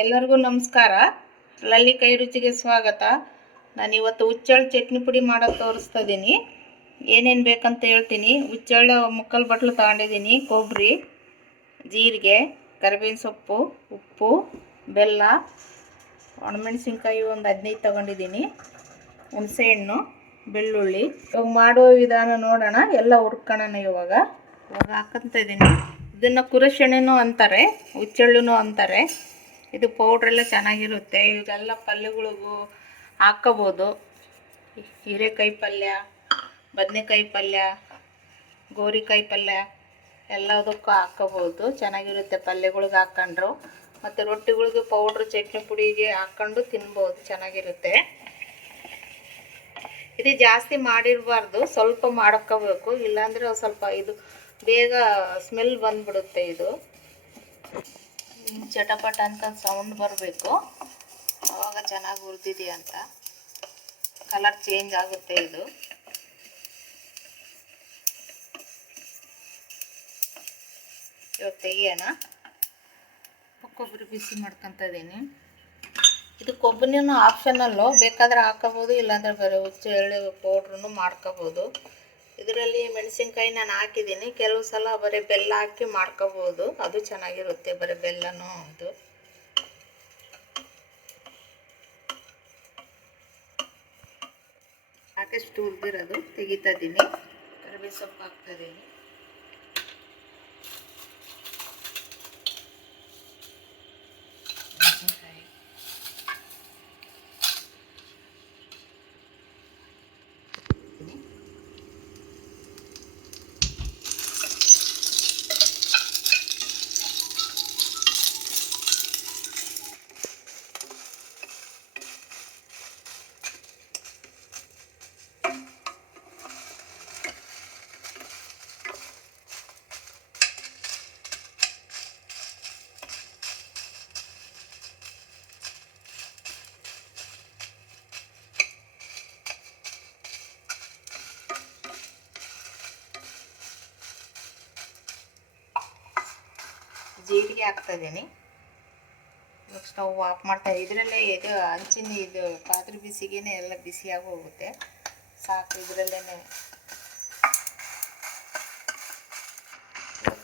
ಎಲ್ಲರಿಗೂ ನಮಸ್ಕಾರ. ಲಲ್ಲಿ ಕೈ ರುಚಿಗೆ ಸ್ವಾಗತ. ನಾನು ಇವತ್ತು ಹುಚ್ಚಳ್ಳು ಚಟ್ನಿ ಪುಡಿ ಮಾಡೋದು ತೋರಿಸ್ತಾ ಇದ್ದೀನಿ ಏನೇನು ಬೇಕಂತ ಹೇಳ್ತೀನಿ. ಹುಚ್ಚಳ್ಳು ಮುಕ್ಕಲ್ ಬಟ್ಲು ತಗೊಂಡಿದ್ದೀನಿ ಕೊಬ್ಬರಿ ಜೀರಿಗೆ, ಕರಿಬೇವಿನ ಸೊಪ್ಪು, ಉಪ್ಪು, ಬೆಲ್ಲ, ಒಣಮೆಣಸಿನ್ಕಾಯಿ ಒಂದು ಹದಿನೈದು ತಗೊಂಡಿದ್ದೀನಿ ಹುಣಸೆಹಣ್ಣು ಬೆಳ್ಳುಳ್ಳಿ. ಇವಾಗ ಮಾಡುವ ವಿಧಾನ ನೋಡೋಣ. ಎಲ್ಲ ಹುಡ್ಕೋಣ ಇವಾಗ. ಇವಾಗ ಹಾಕಂತ ಇದ್ದೀನಿ ಇದನ್ನು ಕುರಶೆಣೆನೂ ಅಂತಾರೆ ಹುಚ್ಚಳ್ಳು ಅಂತಾರೆ. ಇದು ಪೌಡ್ರೆಲ್ಲ ಚೆನ್ನಾಗಿರುತ್ತೆ. ಇದೆಲ್ಲ ಪಲ್ಯಗಳಿಗೂ ಹಾಕ್ಕೋಬೋದು. ಹೀರೆಕಾಯಿ ಪಲ್ಯ, ಬದನೆಕಾಯಿ ಪಲ್ಯ, ಗೋರಿಕಾಯಿ ಪಲ್ಯ ಎಲ್ಲದಕ್ಕೂ ಹಾಕ್ಕೋಬೋದು. ಚೆನ್ನಾಗಿರುತ್ತೆ ಪಲ್ಯಗಳಿಗೆ ಹಾಕ್ಕೊಂಡ್ರು. ಮತ್ತು ರೊಟ್ಟಿಗಳಿಗೆ ಪೌಡ್ರ್ ಚಟ್ನಿ ಪುಡಿಗೆ ಹಾಕ್ಕೊಂಡು ತಿನ್ಬೋದು. ಚೆನ್ನಾಗಿರುತ್ತೆ. ಇದು ಜಾಸ್ತಿ ಮಾಡಿರಬಾರ್ದು. ಸ್ವಲ್ಪ ಮಾಡ್ಕೋಬೇಕು. ಇಲ್ಲಾಂದರೆ ಸ್ವಲ್ಪ ಇದು ಬೇಗ ಸ್ಮೆಲ್ ಬಂದ್ಬಿಡುತ್ತೆ ಇದು. ಹಿಂಗ್ ಚಟಪಟ ಅಂತ ಸೌಂಡ್ ಬರಬೇಕು. ಆವಾಗ ಚೆನ್ನಾಗಿ ಹುರಿದಿದೆ ಅಂತ. ಕಲರ್ ಚೇಂಜ್ ಆಗುತ್ತೆ ಇದು. ಇವಾಗ ತೆಗಿಯೋಣ. ಕೊಬ್ಬರಿ ಬಿಸಿ ಮಾಡ್ಕೊತ ಇದ್ದೀನಿ ಇದು ಕೊಬ್ಬರಿನೂ ಆಪ್ಷನಲ್ಲು ಬೇಕಾದರೆ ಹಾಕೋಬೋದು ಇಲ್ಲಾಂದರೆ ಬರೀ ಹುಚ್ಚು ಎಳ್ಳು ಪೌಡ್ರೂ ಮಾಡ್ಕೋಬೋದು ಇದರಲ್ಲಿ ಮೆಣಸಿನ್ಕಾಯಿ ನಾನು ಹಾಕಿದ್ದೀನಿ. ಕೆಲವು ಸಲ ಬರೀ ಬೆಲ್ಲ ಹಾಕಿ ಮಾಡ್ಕೋಬೋದು. ಅದು ಚೆನ್ನಾಗಿರುತ್ತೆ ಬರೀ ಬೆಲ್ಲನೂ ಅದು. ಸಾಕಷ್ಟು ಉರಿದಿರೋದು ತೆಗಿತಾ ಇದ್ದೀನಿ. ಕರಿಬೇವು ಸೊಪ್ಪು ಹಾಕ್ತಾ ಇದ್ದೀನಿ ಮೆಣಸಿನ್ಕಾಯಿ ಜೀರಿಗೆ ಹಾಕ್ತಾ ಇದ್ದೀನಿ ಇವಾಗ ಸ್ಟವ್ ಆಫ್ ಮಾಡ್ತಾ ಇದರಲ್ಲೇ ಇದು ಹಂಚಿನ ಇದು ಪಾತ್ರೆ ಬಿಸಿಗೇನೆ ಎಲ್ಲ ಬಿಸಿಯಾಗಿ ಹೋಗುತ್ತೆ ಸಾಕು ಇದರಲ್ಲೇ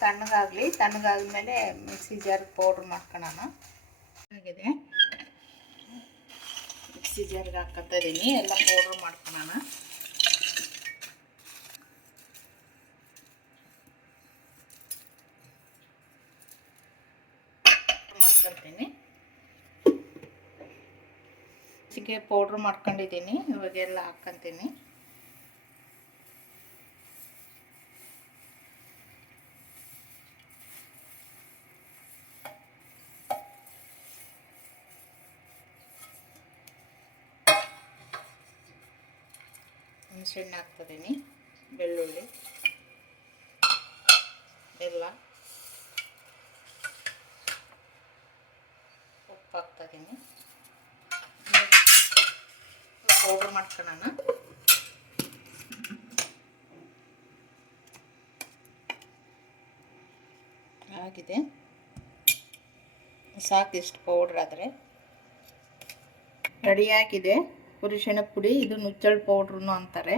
ತಣ್ಣಗಾಗಲಿ. ತಣ್ಣಗಾದ್ಮೇಲೆ ಮಿಕ್ಸಿ ಜಾರ್ ಪೌಡ್ರ್ ಮಾಡ್ಕೊಳ್ಳೋಣ ಆಗಿದೆ ಮಿಕ್ಸಿ ಜಾರ್ಗೆ ಹಾಕ್ಕೊತಾ ಇದ್ದೀನಿ. ಎಲ್ಲ ಪೌಡ್ರ್ ಮಾಡ್ಕೊಳ್ಳೋಣ ಚಿಕ್ಕೆ ಪೌಡ್ರ್ ಮಾಡ್ಕೊಂಡಿದ್ದೀನಿ ಇವಾಗೆಲ್ಲ ಹಾಕ್ಕೊತೀನಿ ಹುಣಸೆಣ್ಣೆ ಹಾಕ್ತಿದ್ದೀನಿ ಬೆಳ್ಳುಳ್ಳಿ ಬೆಲ್ಲ ಉಪ್ಪು ಹಾಕ್ತಾಯಿದ್ದೀನಿ ಪೌಡ್ರ್ ಮಾಡ್ಕೊಳ್ಳೋಣ ಆಗಿದೆ. ಸಾಕಿಷ್ಟು ಪೌಡ್ರ್ ಆದರೆ. ರೆಡಿಯಾಗಿದೆ ಪುರುಷನ ಪುಡಿ, ಇದು ನುಚ್ಚಳು ಪೌಡ್ರೂ ಅಂತಾರೆ.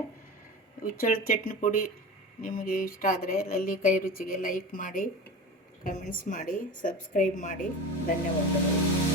ಹುಚ್ಚಳು ಚಟ್ನಿ ಪುಡಿ ನಿಮಗೆ ಇಷ್ಟ ಆದರೆ ಲಲ್ಲಿ ಕೈ ರುಚಿಗೆ ಲೈಕ್ ಮಾಡಿ ಕಮೆಂಟ್ಸ್ ಮಾಡಿ ಸಬ್ಸ್ಕ್ರೈಬ್ ಮಾಡಿ. ಧನ್ಯವಾದಗಳು.